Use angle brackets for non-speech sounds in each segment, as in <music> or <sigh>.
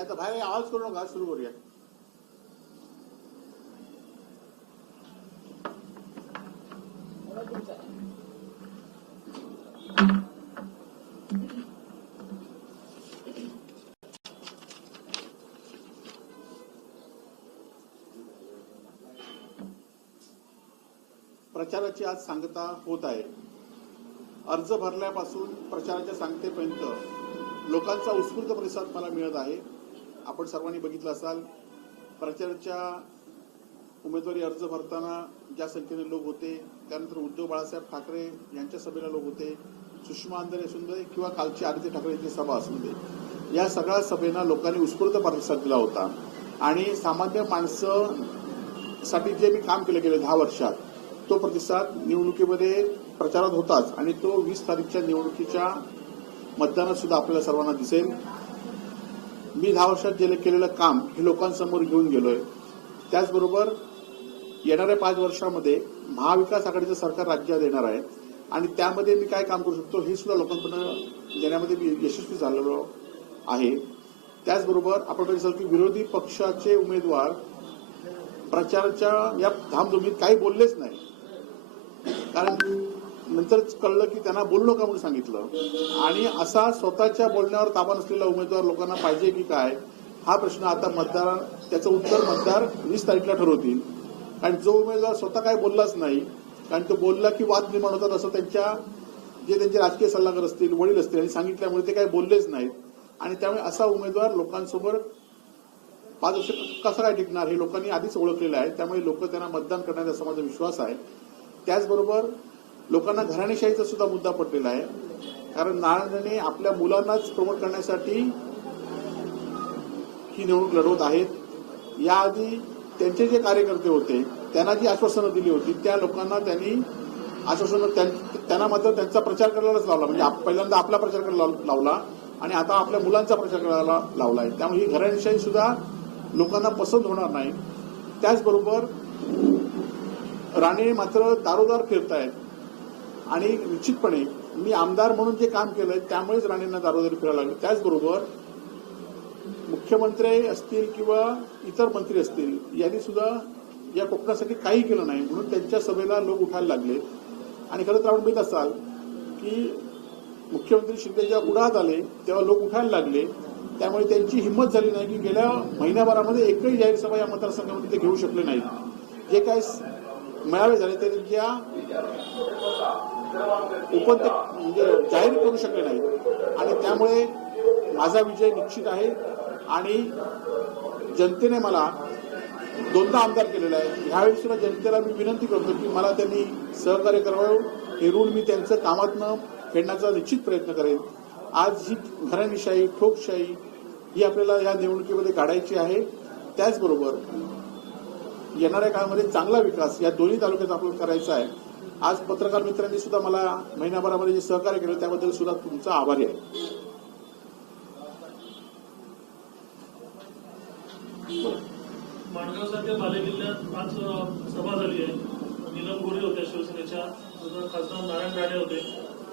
आता बाहेर आवाज करू नका सुरू करूया. प्रचाराची आज सांगता होत आहे. अर्ज भरल्यापासून प्रचाराच्या सांगतेपर्यंत लोकांचा उत्स्फूर्त प्रतिसाद मला मिळत आहे. आपण सर्वांनी बघितलं असाल प्रचाराच्या उमेदवारी अर्ज भरताना ज्या संख्येने लोक होते त्यानंतर उद्धव बाळासाहेब ठाकरे यांच्या सभेला लोक होते सुषमा अंधारे असू दे किंवा कालची आदित्य ठाकरे यांची सभा असू दे या सगळ्या सभेना लोकांनी उत्स्फूर्त प्रतिसाद दिला होता. आणि सामान्य माणसं साठी जे मी काम केलं गेलं दहा वर्षात तो प्रतिसाद निवडणुकीमध्ये प्रचारात होताच. आणि तो वीस तारीखच्या निवडणुकीच्या मतदानात सुद्धा आपल्याला सर्वांना दिसेल. मी दहा वर्षात जे केलेलं काम हे लोकांसमोर घेऊन गेलोय. त्याचबरोबर येणाऱ्या पाच वर्षामध्ये महाविकास आघाडीचं सरकार राज्यात येणार आहे आणि त्यामध्ये मी काय काम करू शकतो हे सुद्धा लोकांपर्यंत देण्यामध्ये मी यशस्वी झालेलो आहे. त्याचबरोबर आपण बघितलं की विरोधी पक्षाचे उमेदवार प्रचाराच्या या धामधुमीत काही बोललेच नाही. कारण नंतरच कळलं की त्यांना बोललो का म्हणून सांगितलं. आणि असा स्वतःच्या बोलण्यावर ताबा नसलेला उमेदवार लोकांना पाहिजे की काय हा प्रश्न आता मतदार त्याचं उत्तर मतदार वीस तारीखला ठरवतील. कारण जो उमेदवार स्वतः काय बोललाच नाही कारण तो बोलला की वाद निर्माण होतात असं त्यांच्या जे त्यांचे राजकीय सल्लागार असतील वडील असतील आणि सांगितल्यामुळे ते काही बोललेच नाहीत. आणि त्यामुळे असा उमेदवार लोकांसमोर पाच वर्ष कसं काय टिकणार हे लोकांनी आधीच ओळखलेलं आहे. त्यामुळे लोक त्यांना मतदान करण्याचा माझा विश्वास आहे. त्याचबरोबर लोकांना घराणेशाहीचा सुद्धा मुद्दा पडलेला आहे. कारण नारायणने आपल्या मुलांनाच प्रमोट करण्यासाठी ही निवडणूक लढवत आहेत. याआधी त्यांचे जे कार्यकर्ते होते त्यांना जी आश्वासनं दिली होती त्या लोकांना त्यांनी आश्वासनं त्यां- त्यांना मात्र त्यांचा प्रचार करायलाच लावला. म्हणजे पहिल्यांदा आपला प्रचार करायला लाव- लावला आणि आता आपल्या मुलांचा प्रचार करायला लावला आहे. त्यामुळे ही घराणेशाही सुद्धा लोकांना पसंत होणार नाही. त्याचबरोबर राणे मात्र दारोदार फिरतायत. आणि निश्चितपणे मी आमदार म्हणून जे काम केलं त्यामुळेच राणेंना दारोदारी फिरायला लागलं. त्याचबरोबर मुख्यमंत्री असतील किंवा इतर मंत्री असतील यांनी सुद्धा या कोकणासाठी काही केलं नाही म्हणून त्यांच्या सभेला लोक उठायला लागले. आणि खरं तर आपण माहीत असाल की मुख्यमंत्री शिंदे जेव्हा उडात आले तेव्हा लोक उठायला लागले. त्यामुळे त्यांची हिंमत झाली नाही की गेल्या महिन्याभरामध्ये एकही जाहीर सभा या मतदारसंघामध्ये ते घेऊ शकले नाहीत. जे काय मेळावे झाले ते त्यांच्या ओपन ते म्हणजे जाहीर करू शकले नाही आणि त्यामुळे माझा विजय निश्चित आहे. आणि जनतेने मला दोनदा आमदार केलेला आहे. ह्यावेळी सुद्धा जनतेला मी विनंती करतो की मला त्यांनी सहकार्य करावं. हे ऋण मी त्यांचं कामातनं फेडण्याचा निश्चित प्रयत्न करेन. आज ही घराणीशाही ठोकशाही ही आपल्याला या निवडणुकीमध्ये काढायची आहे. त्याचबरोबर येणाऱ्या काळामध्ये चांगला विकास या दोन्ही तालुक्यात आपल्याला करायचा आहे. आज पत्रकार मित्रांनी सुद्धा मला महिन्याभरामध्ये जे सहकार्य केलं त्याबद्दल सुद्धा तुमचा आभारी आहे. माणगावसारख्या बालेकिल्ल्यात आज अ, सभा झाली आहे. नीलम गोरे होत्या शिवसेनेच्या तसंच खासदार नारायण राणे होते.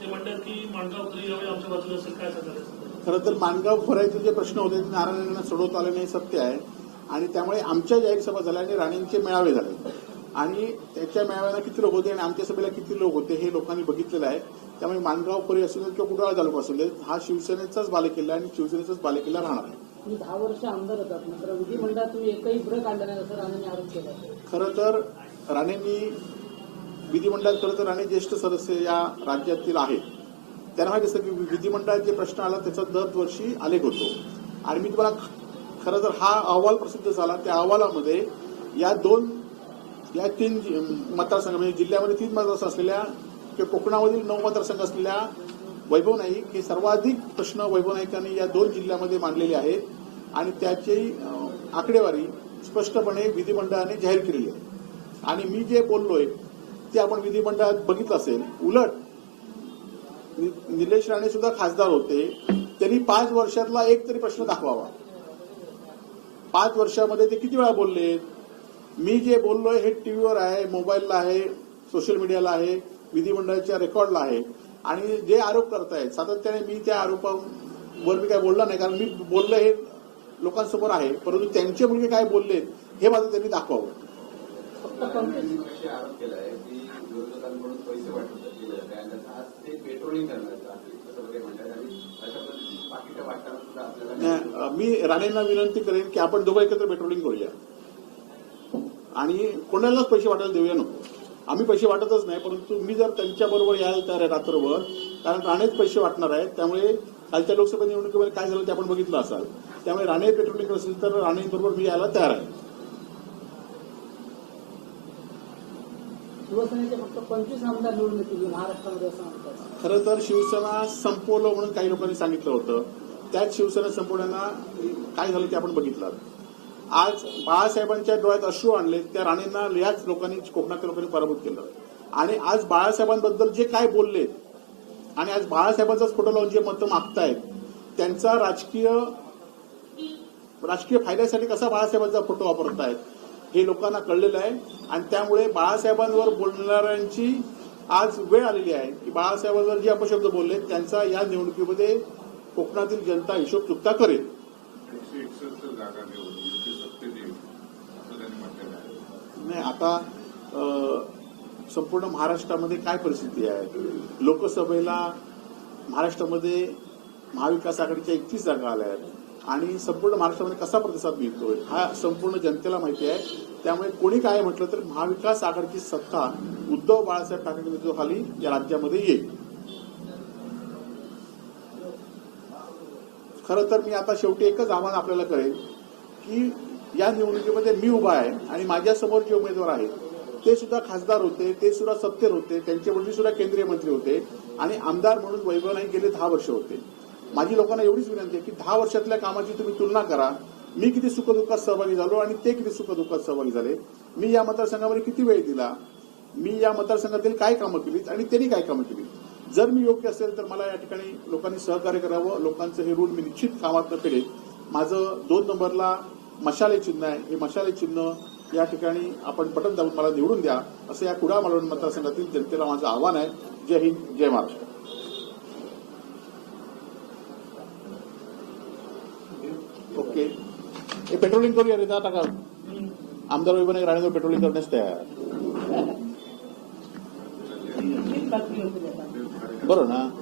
ते म्हणतात की माणगाव तरी यावेळी आमच्या बाजूला असेल काय सांगाल खरं तर मानगाव खोऱ्याचे जे प्रश्न होते ते नारायणांना सोडवता आले नाही सत्य आहे. आणि त्यामुळे आमच्या जाहीर सभा झाल्या आणि राणेंचे मेळावे झाले. आणि त्याच्या मेळाव्याला किती लोक होते आणि आमच्या सभेला किती लोक होते हे लोकांनी बघितलेलं आहे. त्यामुळे माणगाव परी असू देत किंवा कुडाळ तालुका असू देत हा शिवसेनेचाच बालेकिल्ला आणि शिवसेनेचाच बालेकिल्ला राहणार आहे. तुम्ही दहा वर्ष आमदार होतात मात्र विधिमंडळात तुम्ही एकही ब्रेक आणला नाही असं राणेंनी आरोप केला खरं तर राणेंनी विधिमंडळात खरं तर राणे ज्येष्ठ सदस्य या राज्यातील आहेत. त्यांना माहिती असतं की विधिमंडळात जे प्रश्न आला त्याचा दरवर्षी आलेख होतो. आणि मी तुम्हाला खरं तर हा अहवाल प्रसिद्ध झाला त्या अहवालामध्ये या दोन या तीन जि- मतदारसंघ म्हणजे जिल्ह्यामध्ये तीन मतदारसंघ असलेल्या किंवा कोकणामधील नऊ मतदारसंघ असलेल्या वैभव नाईक हे सर्वाधिक प्रश्न वैभव नाईकांनी या दोन जिल्ह्यामध्ये मांडलेले आहेत आणि त्याची आकडेवारी स्पष्टपणे विधिमंडळाने जाहीर केलेली आहे. आणि मी जे बोललोय ते आपण विधिमंडळात बघितलं असेल. उलट नि- निलेश राणे सुद्धा खासदार होते. त्यांनी पाच वर्षातला एक तरी प्रश्न दाखवावा. पाच वर्षामध्ये ते किती वेळा बोलले मी जे बोललोय हे टीव्हीवर आहे मोबाईलला आहे सोशल मीडियाला आहे विधिमंडळाच्या रेकॉर्डला आहे. आणि जे आरोप करतायत सातत्याने मी त्या आरोपावर मी काय बोलला नाही कारण मी बोललो हे लोकांसमोर आहे परंतु त्यांचे मुलगे काय बोलले हे मात्र त्यांनी दाखवावं. मी राणेंना विनंती करेन की आपण दोघं एकत्र पेट्रोलिंग करूया. आणि कोणालाच पैसे वाटायला देऊया नको. आम्ही पैसे वाटतच नाही परंतु मी जर त्यांच्याबरोबर यायला तयार आहे रात्रभर कारण राणेच पैसे वाटणार आहेत त्यामुळे कालच्या लोकसभा निवडणुकीमध्ये काय झालं ते आपण बघितलं असाल. त्यामुळे राणे पेट्रोलिंग असेल तर राणेंबरोबर मी यायला तयार आहे. शिवसेनेचे फक्त पंचवीस आमदार निवडून येतील महाराष्ट्रामध्ये असं म्हणतात. खरं तर शिवसेना संपवलं म्हणून काही लोकांनी सांगितलं होतं. त्यात शिवसेना संपवण्याना काय झालं ते आपण बघितलं. आज बाळासाहेबांच्या डोळ्यात अश्रू आणले त्या राणेंना याच लोकांनी कोकणातल्या लोकांनी पराभूत केलं. आणि आज बाळासाहेबांबद्दल जे काय बोलले आणि आज बाळासाहेबांचाच फोटो लावून जे मतं मागतायत त्यांचा राजकीय राजकीय फायद्यासाठी कसा बाळासाहेबांचा फोटो वापरतायत हे लोकांना कळलेलं आहे. आणि त्यामुळे बाळासाहेबांवर बोलणाऱ्यांची आज वेळ आलेली आहे की बाळासाहेबांवर जे अपशब्द बोलले त्यांचा या निवडणुकीमध्ये कोकणातील जनता हिशोब चुकता करेल एकशे एकसष्ट जागा निवडून युती सत्तेत येईल असं त्यांनी म्हटलेलं आहे नाही आता संपूर्ण महाराष्ट्रामध्ये काय परिस्थिती आहे? लोकसभेला महाराष्ट्रामध्ये महाविकास आघाडीच्या एकतीस जागा आल्या आहेत आणि संपूर्ण महाराष्ट्रामध्ये कसा प्रतिसाद मिळतोय? हा संपूर्ण जनतेला माहिती आहे. त्यामुळे कोणी काय म्हटलं तर महाविकास आघाडीची सत्ता उद्धव बाळासाहेब ठाकरे नेतृत्वाखाली या राज्यामध्ये येईल. खरं तर मी आता शेवटी एकच आव्हान आपल्याला करेल की या निवडणुकीमध्ये मी उभा आहे आणि माझ्यासमोर जे उमेदवार आहेत ते सुद्धा खासदार होते ते सुद्धा सत्तेत होते त्यांचे वडील सुद्धा केंद्रीय मंत्री होते आणि आमदार म्हणून वैभव नाईक गेले दहा वर्ष होते. माझी लोकांना एवढीच विनंती आहे की दहा वर्षातल्या कामाची तुम्ही तुलना करा. मी किती सुखदुःखात सहभागी झालो आणि ते किती सुखदुःखात सहभागी झाले. मी या मतदारसंघामध्ये किती वेळ दिला? मी या मतदारसंघातील काय कामं केलीत आणि त्यांनी काय कामं केलीत? जर मी योग्य असेल तर मला या ठिकाणी लोकांनी सहकार्य करावं. लोकांचं हे ऋण मी निश्चित कामात फेडेल माझं दोन नंबरला मशाले चिन्ह आहे. हे मशाले चिन्ह या ठिकाणी आपण बटन दाबून मला निवडून द्या असं या कुडा मालवण मतदारसंघातील जनतेला माझं आव्हान आहे. जय हिंद जय महाराष्ट्र. ओके. हे पेट्रोलिंग करूया रे टाका आमदार वैभव राणेवर पेट्रोलिंग करण्यास तयार. <laughs> बरोबर ना.